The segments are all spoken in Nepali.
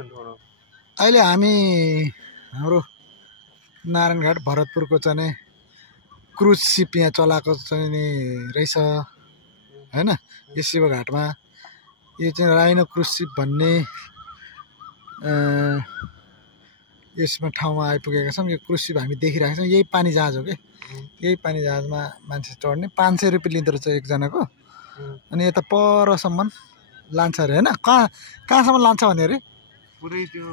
अहिले हामी हाम्रो नारायणघाट भरतपुरको चाहिँ क्रुज सिप यहाँ चलाएको चाहिँ नि रहेछ हैन। यो शिवघाटमा यो चाहिँ राइनो क्रुज सिप भन्ने यसमा ठाउँमा आइपुगेका छौँ। यो क्रुज सिप हामी देखिरहेका छौँ। यही पानी जहाज हो कि यही पानी जहाजमा मान्छे चढ्ने 500 रुपियाँ लिँदो रहेछ एकजनाको। अनि यता परसम्म लान्छ अरे हैन। कहाँसम्म लान्छ भने अरे पुरै त्यो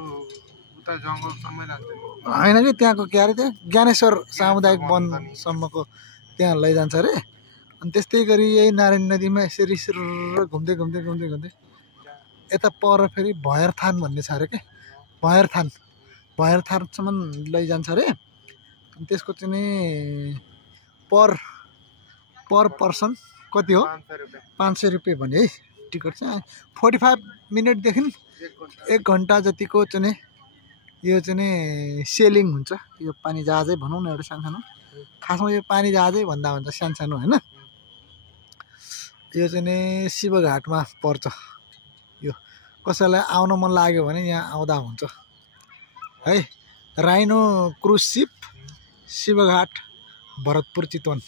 उता जङ्गलसम्मै लान्छ हैन कि त्यहाँको के अरे त्यो ज्ञानेश्वर सामुदायिक वनसम्मको त्यहाँ लैजान्छ अरे। अनि त्यस्तै गरी यही नारायण नदीमा यसरी घुम्दै घुम्दै घुम्दै घुम्दै यता पर फेरि भयरथान भन्ने छ अरे के भयरथानसम्म लैजान्छ अरे। अनि त्यसको चाहिँ नि पर पर्सन कति हो 500 रुपियाँ भने है टिकट चाहिँ 45 मिनटदेखि 1 घन्टा जतिको चाहिँ नि यो चाहिँ नि सेलिङ हुन्छ। यो पानी जहाजै भनौँ न एउटा सानो खासमा यो पानी जहाजै भन्दा हुन्छ सानो हैन। यो चाहिँ नि शिवघाटमा पर्छ। यो कसैलाई आउन मन लाग्यो भने यहाँ आउँदा हुन्छ है। राइनो क्रुज सिप शिवघाट भरतपुर चितवन।